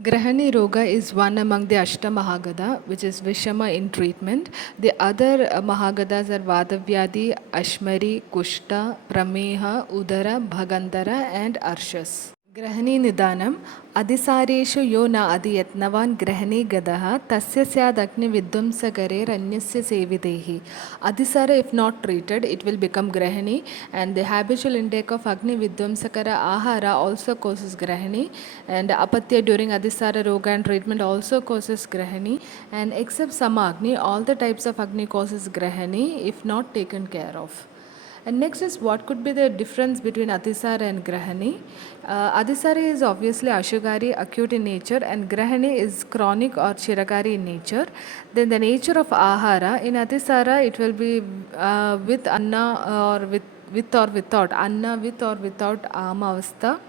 Grahani Roga is one among the Ashta Mahagada, which is Vishama in treatment. The other Mahagadas are Vadavyadi, Ashmari, Kushta, Prameha, Udara, Bhagandara, and Arshas. Grahani Nidanam Adisareshu yo na adiyatnavan grahani gadaha tasya syad agni vidvamsakare ranyasya sevidehi. Adisara, if not treated, it will become grahani, and the habitual intake of agni vidvamsakara ahara also causes grahani, and apatya during adisara roga and treatment also causes grahani, and except sama agni, all the types of agni causes grahani if not taken care of. And next is what could be the difference between Atisara and Grahani. Adisara is obviously Ashugari, acute in nature, and Grahani is chronic or Chiragari in nature. Then the nature of Ahara, in Atisara it will be with Anna or with or without, Anna with or without Amavastha.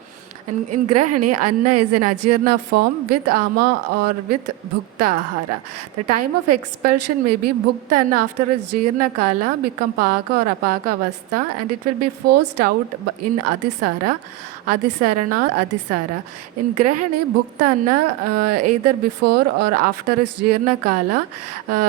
And in Grahani, Anna is an ajirna form with Ama or with Bhukta Ahara. The time of expulsion may be Bhukta Anna after its Jirna Kala become Paka or Apaka Avastha, and it will be forced out in Adisara, Adisarana, Adisara. In Grahani, Bhukta Anna either before or after its Jirna Kala,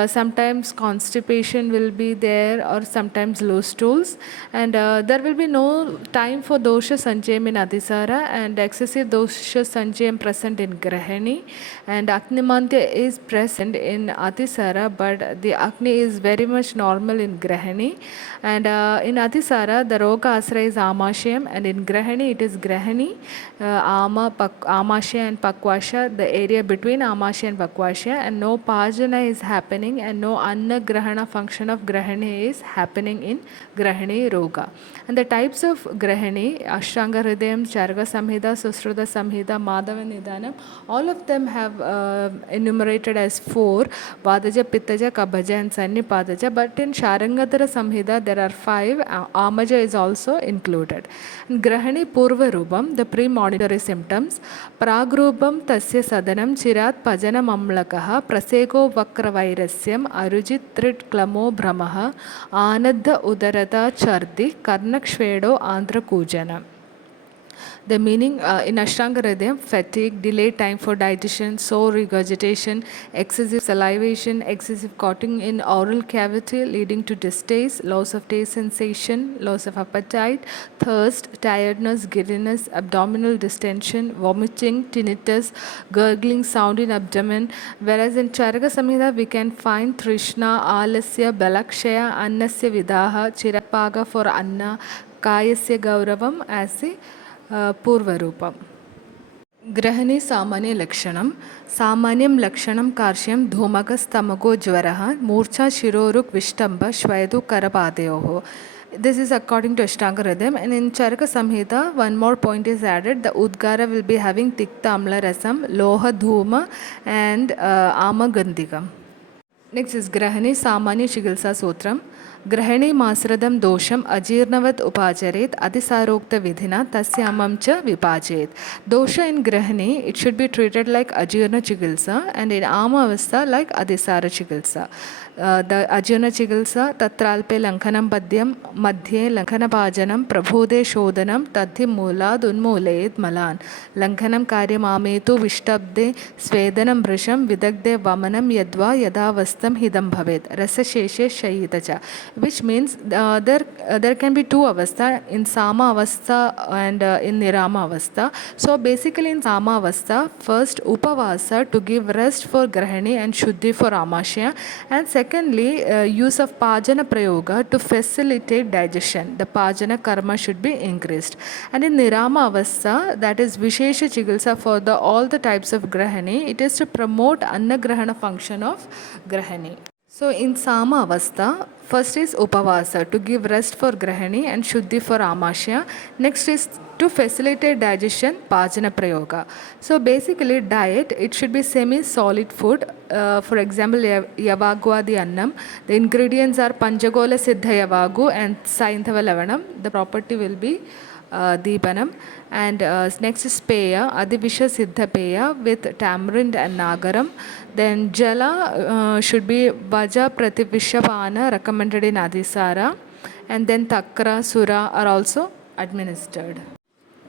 sometimes constipation will be there or sometimes low stools, and there will be no time for dosha sanchayam in Adisara, and excessive dosha sanchayam present in Grahani, and Agnimantya is present in Adisara, but the Agni is very much normal in Grahani, and in Adisara the Roga Asra is Amashayam, and in Grahani it is Grahani, Amashya and Pakwasha, the area between Amashya and Pakwasha, and no Pajana is happening, and no Anna Grahana function of Grahani is happening in Grahani Roga. And the types of Grahani, Ashtanga Hridayam, Charaka Samhita, Susruta Samhita, Madhava Nidanam, all of them have enumerated as 4, Vadaja, Pittaja, Kabhaja and Sannipadaja, but in Sharangatara Samhita there are 5, Amaja is also included. In Grahani Purva Rupam, the premonitory symptoms, Pragrupam Tasya Sadanam Chirat Pajana Mamlakaha, Praseko Vakravairasyam, Arujit Trit Klamo Brahmaha, Anadha Udarata Chardi, Karnak Shvedo Andhra Kujana. The meaning in Ashtanga Hridayam, fatigue, delayed time for digestion, sore regurgitation, excessive salivation, excessive cutting in oral cavity leading to distaste, loss of taste sensation, loss of appetite, thirst, tiredness, giddiness, abdominal distension, vomiting, tinnitus, gurgling sound in abdomen. Whereas in Charaka Samhita we can find Trishna, Alasya, Balakshaya, Annasya Vidaha, Chirapaga for Anna, Kayasya Gauravam as the पूर्वरूपम. ग्रहणे सामान्य लक्षणम सामान्यम लक्षणम कार्श्यम धूमकस्तमको ज्वरः मूर्छा शिरोरुक् विष्टंभ श्वेदु करपादयोः. This is according to Ashtanga Hridayam, and in Charaka Samhita one more point is added. The Udgara will be having Tikta Amla Rasam, Loha Dhuma and Amagandhikam. Next is Grahani Samanya Chikitsa Sutram. Grahani Masradam Dosham Ajirnavat Upacharet Adisarokta Vidhina Tasyamam Cha Vipachet. Dosha in Grahani, it should be treated like Ajirna Chikitsa, and in Amavastha like Adisara Chikitsa. The Ajirna Chikitsa Tatralpe Lankhanam Padyam Madhye Lankhana Pajanam Prabhode Shodhanam Tadhi Mulad Unmulayet Malan Lankhanam Karyam Ametu Vishtabde Svedanam Brisham Vidagde Vamanam Yadva Yadavastam Hidam Bhavet Rasa Sheshe Shayitacha, which means there can be 2 avastha, in Sama avastha and in Nirama avastha. So basically in Sama avastha, first Upavasa to give rest for Grahani and Shuddhi for Amashya, and secondly use of Pajana Prayoga to facilitate digestion. The Pajana karma should be increased. And in Nirama avastha, that is Vishesha Chikitsa for all the types of Grahani, it is to promote Anna Grahana function of Grahani. So in Sama avastha, first is Upavasa to give rest for Grahani and Shuddhi for Amashya. Next is to facilitate digestion, Pajana Prayoga. So basically diet, it should be semi-solid food. For example, Yavagwadi Annam. The ingredients are Panchagola Siddha Yavagu and Saintava Lavanam. The property will be Deepanam. And next is Peya, Adivisha Siddha Peya with tamarind and nagaram. Then Jala should be Vaja Prativishapana recommended in Adisara. And then Takra, Sura are also administered.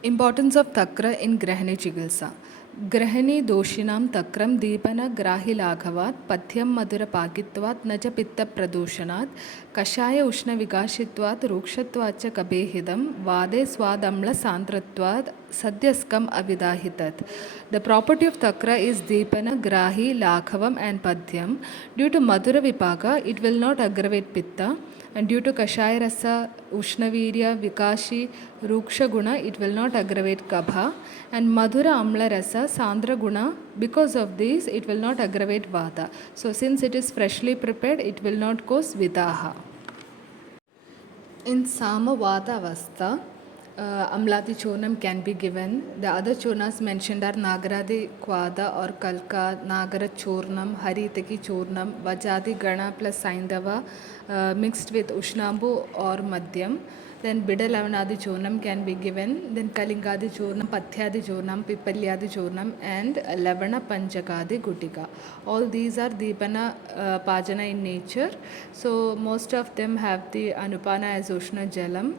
Importance of Takra in Grahani Chikitsa. ग्रहणी दोषिणां तक्रं दीपनग्राहिलाघवात् पथ्यं मधुरपाकित्वात् न च पित्तप्रदूषणात् कषाय उष्णविकाशित्वात् रूक्षत्वाच्च कबेहिदं वादे स्वादम्लसान्द्रत्वात् सद्यस्कम् अविदाहितत्. The property of takra is deepana, grahi, lakhavam and padhyam. Due to madhura vipaka, it will not aggravate pitta. And due to kashaya rasa, ushnavirya, vikashi, ruksha guna, it will not aggravate kabha. And madhura amla rasa, sandra guna, because of this, it will not aggravate vata. So since it is freshly prepared, it will not cause vidaha. In samavata avastha, Amlati churnam can be given. The other churnas mentioned are Nagaradi Kwada or Kalka, Nagara churnam, Haritaki churnam, Vajadi Gana plus Saindava mixed with Ushnambu or Madhyam. Then Bidalavanadi churnam can be given. Then Kalingadi churnam, Pathyadi churnam, Pipalyadi churnam and Lavana Panchakadi Gutika. All these are Deepana Pajana in nature. So most of them have the Anupana as Ushna Jalam.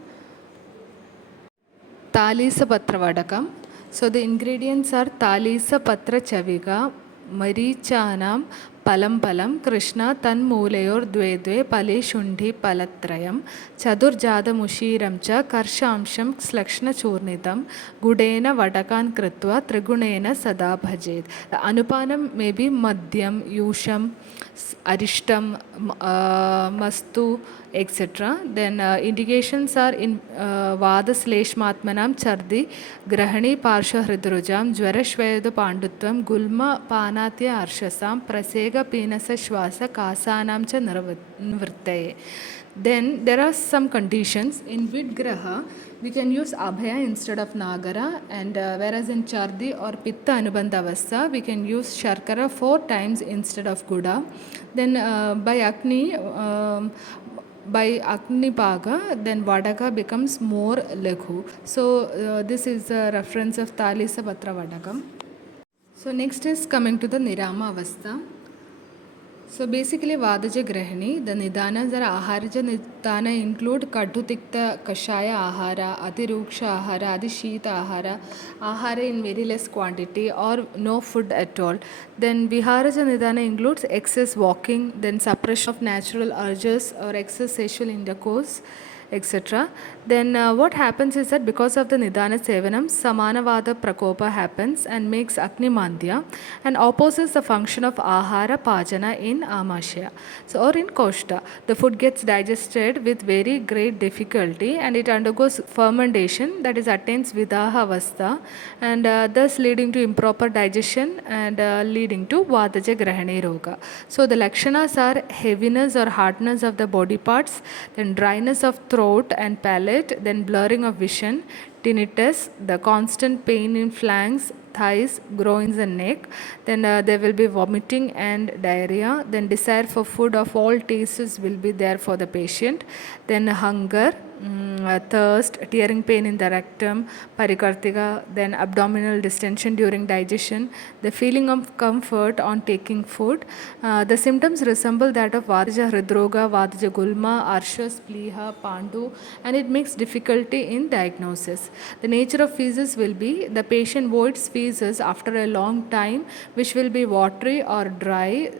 Talisa patra vadakam. So the ingredients are talisa patra chaviga, marichanam, palam palam, krishna tan mooleyor dve dve, pale shundi palatrayam, chadurjada mushiram cha, karshamsham slakshna churnitam, gudena vadakan kritva, trigunena sada bhajet. The anupanam may be madhyam, yusham, arishtam, mastu, etc. Then indications are in Vada Sleshmatmanam Chardi, Grahani Parsha Hridrujam, Jwarashvayadu Pandutvam, Gulma Panatya Arshasam, Prasega Penasa Shwasa, Kasanam Cha Nirvrittaye. Then there are some conditions. In Vidgraha, we can use Abhaya instead of Nagara, and whereas in Chardi or Pitta Anubandhavastha, we can use Sharkara 4 times instead of Guda. Then by Agni, by Agni Paga, then Vadaka becomes more Laghu. So this is a reference of Talisa Patra Vadakam. So next is coming to the Nirama Avastha. So basically Vadaja Grahani, the Nidanas are Aharaja Nidana include Kadhutikta Kashaya Ahara, Atiruksha Ahara, Adishita Ahara, Ahara in very less quantity or no food at all. Then Viharaja Nidana includes excess walking, then suppression of natural urges or excess sexual intercourse, etc. Then what happens is that because of the Nidana Sevanam, Samanavada Prakopa happens and makes Agni Mandya and opposes the function of Ahara Pajana in Amashya. So or in Koshta, the food gets digested with very great difficulty and it undergoes fermentation, that is attains Vidaha Avastha, and thus leading to improper digestion and leading to Vadaja Grahani Roga. So the Lakshanas are heaviness or hardness of the body parts, then dryness of throat and palate, then blurring of vision, tinnitus, the constant pain in flanks, thighs, groins and neck. Then there will be vomiting and diarrhea. Then desire for food of all tastes will be there for the patient. Then hunger, thirst, tearing pain in the rectum, perikartika, then abdominal distension during digestion, the feeling of comfort on taking food. The symptoms resemble that of Vadaja Hridroga, Vadaja Gulma, Arsha, Spliha, Pandu, and it makes difficulty in diagnosis. The nature of feces will be the patient voids feces after a long time, which will be watery or dry.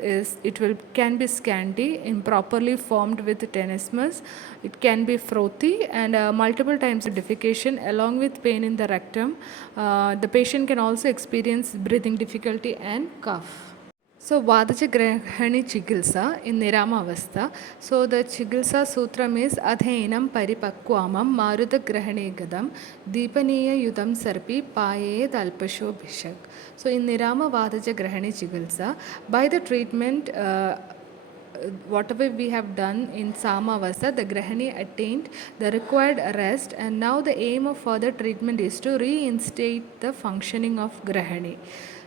Can be scanty, improperly formed with tenesmus. It can be frothy and multiple times of defecation along with pain in the rectum. The patient can also experience breathing difficulty and cough. So Vadaja Grahani Chikitsa in Nirama Avastha. So the Chikitsa Sutram is Adhainam Paripakvamam Maruta Grahani Gadam Deepaniya Yudam Sarpi Payed Alpasho Bhishak. So in Nirama Vadaja Grahani Chikitsa, by the treatment whatever we have done in Samavasa, the Grahani attained the required rest, and now the aim of further treatment is to reinstate the functioning of Grahani.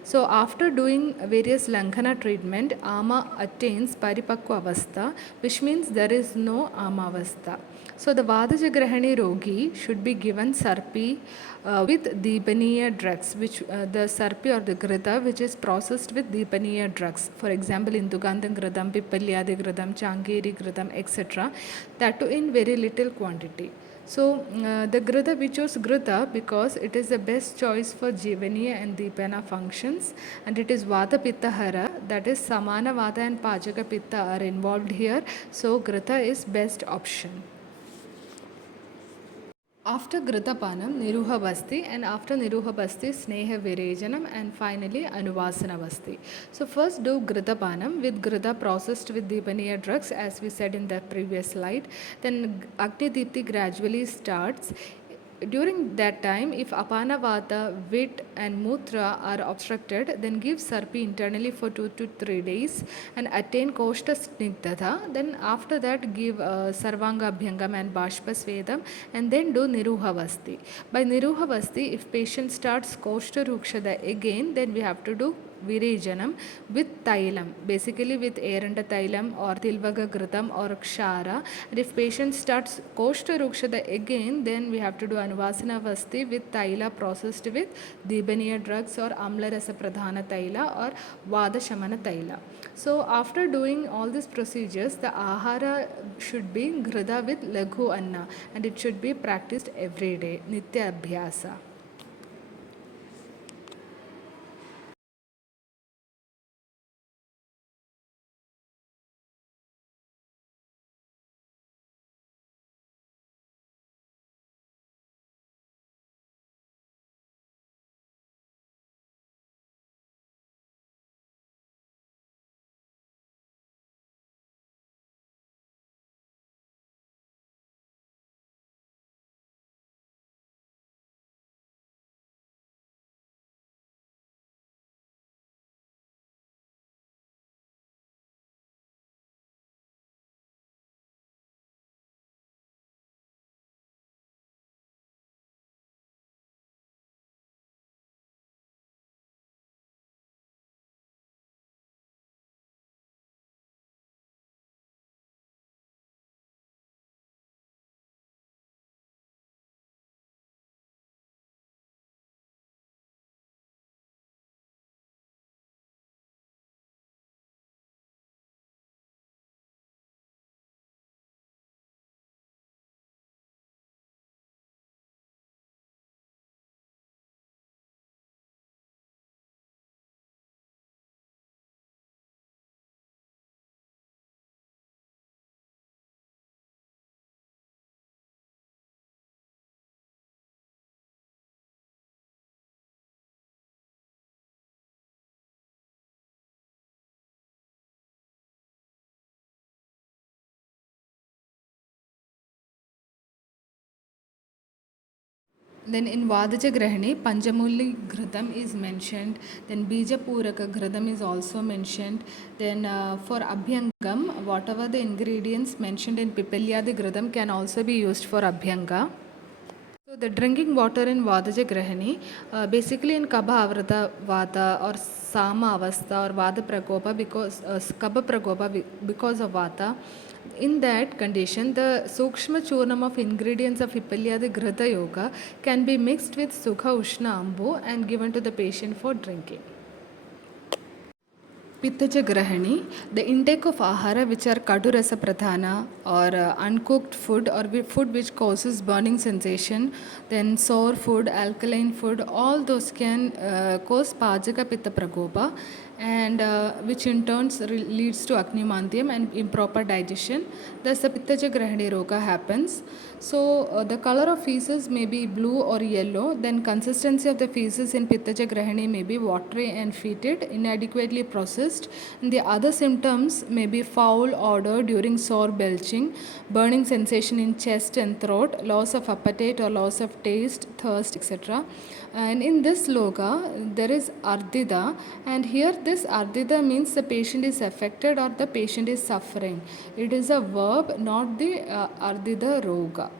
So after doing various Langhana treatment, Ama attains Paripakwa Avastha, which means there is no Amavastha. So the Vadaja Grahani Rogi should be given Sarpi with Deepaniya drugs, which the Sarpi or the Grita, which is processed with Deepaniya drugs. For example, Indugandham Gridam, Pipalyadi Gridam, Changeri Gridam, etc. That too in very little quantity. So the Grita, we chose Grita because it is the best choice for Jivaniya and Deepana functions, and it is Vata Pitta Hara, that is Samana Vata and Pachaka Pitta are involved here. So Grita is best option. After Gritapanam, Niruha Basti, and after Niruha Basti, Sneha Virejanam, and finally Anuvasana Basti. So first do Gritapanam with Grita processed with Deepaniya drugs, as we said in the previous slide. Then Agni Deepti gradually starts. During that time, if Apanavata, Vit and Mutra are obstructed, then give Sarpi internally for 2 to 3 days and attain Koshta Snigdhata. Then after that give Sarvanga Abhyangam and Bashpa Svedam and then do Niruhavasti. By Niruhavasti, if patient starts Koshta Rukshada again, then we have to do Virejanam with Thailam, basically with Eranda Thailam or Tilvaga Gratam or Kshara. And if patient starts Koshta Rukshada again, then we have to do Anuvasana Vasti with Thaila processed with Dibaniya drugs or Amla Rasa Pradhana Thaila or Vada Shamana Thaila. So after doing all these procedures, the Ahara should be Ghrida with Laghu Anna and it should be practiced every day, Nitya Abhyasa. Then in Vadaja Grahani, Panjamuli Ghritam is mentioned. Then Bija Puraka Ghritam is also mentioned. Then for Abhyangam, whatever the ingredients mentioned in Pipalyadi Ghritam can also be used for Abhyanga. So the drinking water in Vadaja Grahani, basically in Kabha Avrata Vata or Sama Avastha or Vada Prakopa because Kabha Prakopa because of Vata. In that condition, the Sukshma Churnam of ingredients of Hipalyadi Ghrita Yoga can be mixed with Sukha Ushna Ambu and given to the patient for drinking. Pittaja Grahani, the intake of ahara which are kadurasa pradhana or uncooked food or food which causes burning sensation, then sour food, alkaline food, all those can cause pajaka pitta prakopa and which in turn leads to agnimantyam and improper digestion. Thus the Pittaja Grahani Roga happens. So the color of feces may be blue or yellow, then consistency of the feces in Pittaja Grahani may be watery and fetid, inadequately processed. And the other symptoms may be foul odor during sore belching, burning sensation in chest and throat, loss of appetite or loss of taste, thirst, etc. And in this loga, there is ardida, and here this ardida means the patient is affected or the patient is suffering. It is a verb, not the ardida roga.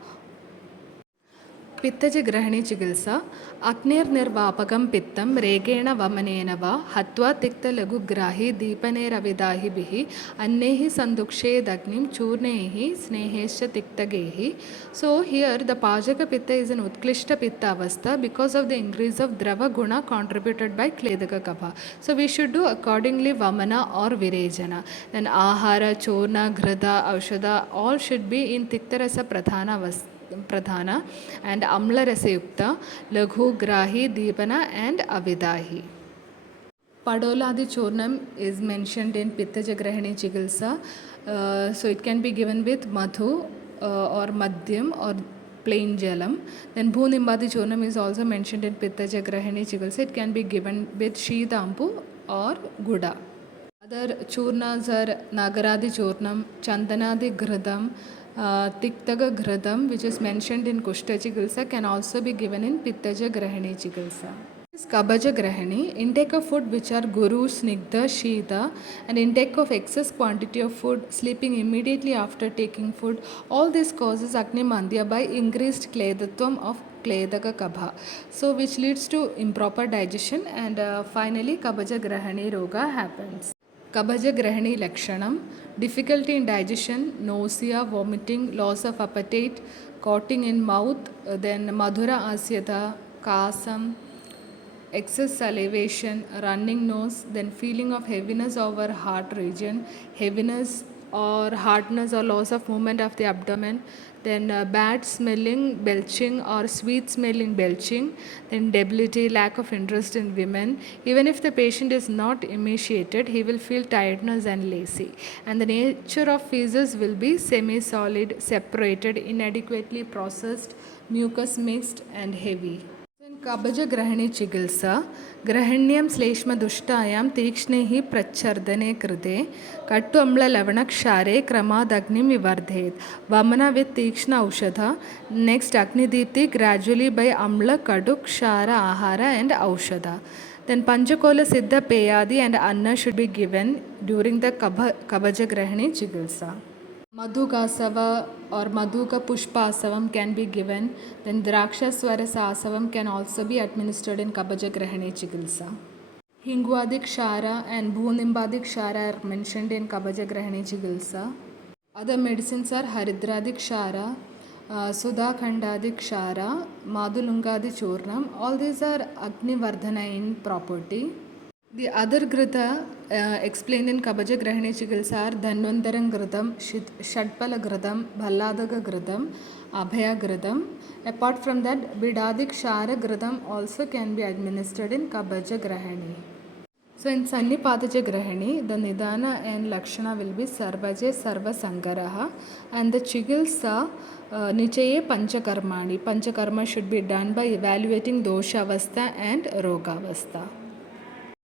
Pittaja Grahani Chikitsa, Aknir Nirvapakam Pittam, Regena Vamanenava, Hatva Tikta Lagu Grahi, Deepane Ravidahi Bihi, Annehi Sandukshe Dagnim, Churnehi, Snehesha Tiktagehi. So here the Pajaka Pitta is an Utklishta Pitta Avastha because of the increase of Drava Guna contributed by Kledaka Kapha. So we should do accordingly Vamana or Virejana. Then Ahara, Churna, Ghrida, Aushada, all should be in Tiktarasa Pradhana Avastha. Pradhana, and Amla Rasayukta, Laghu, Grahi, Deepana, and Avidahi. Padoladi Churnam is mentioned in Pittaja Grahani Chikitsa. So it can be given with Madhu or Madhyam or plain Jalam. Then Bhunimbadi Churnam is also mentioned in Pittaja Grahani Chikitsa. It can be given with Shidampu or Guda. Other churnas are Nagaradi Churnam, Chandanadi Ghradam, Tiktaga Ghradam, which is mentioned in Kushta Chikitsa, can also be given in Pittaja Grahani Chikitsa. Kabaja Grahani, intake of food which are Guru, Snigdha, Shita, and intake of excess quantity of food, sleeping immediately after taking food, all this causes Agni Mandya by increased Kledatvam of Kledaka Kabha, so which leads to improper digestion, and finally Kabaja Grahani Roga happens. Kabaja Grahani Lakshanam, difficulty in digestion, nausea, vomiting, loss of appetite, clotting in mouth, then Madhura Asyata, Kasam, excess salivation, running nose, then feeling of heaviness over heart region, heaviness or hardness or loss of movement of the abdomen, then bad smelling, belching or sweet smelling belching, then debility, lack of interest in women. Even if the patient is not emaciated, he will feel tiredness and lazy. And the nature of feces will be semi-solid, separated, inadequately processed, mucus mixed and heavy. Kabaja Grahani Chikitsa, Grahanyam Sleshma Dushtayam Tikshnehi Prachardane Krite, Kattu Amla Lavanakshare, Kramadagnim Vivardhet, Vamana with Tikshna Aushadha, next Agni Deepti gradually by Amla, Kaduk, Shara, Ahara and Aushadha. Then Panchakola Siddha Peyadi and Anna should be given during the Kabaja Grahani Chikitsa. Madhugasava or Madhuka Pushpasavam can be given. Then Draksha Swarasasavam can also be administered in Kabaja Grahani Chikitsa. Hingwadik Shara and Bhunimbadik Shara are mentioned in Kabaja Grahani Chikitsa. Other medicines are Haridradik Shara, Sudhakhandadik Shara, Madhulungadi Churnam. All these are Agni Vardhana in property. The other Grita explained in Kabaja Grahani Chikitsa are Dhanvantaram Gritam, Shadpala Gritam, Bhalladaga Gritam, Abhaya Gritam. Apart from that, Bidadik Shara Gritam also can be administered in Kabaja Grahani. So in Sannipadaja Grahani, the Nidana and Lakshana will be Sarvaje Sarva Sangaraha, and the Chikitsa Nichaye Panchakarmani. Panchakarma should be done by evaluating Doshavastha and Rogavastha.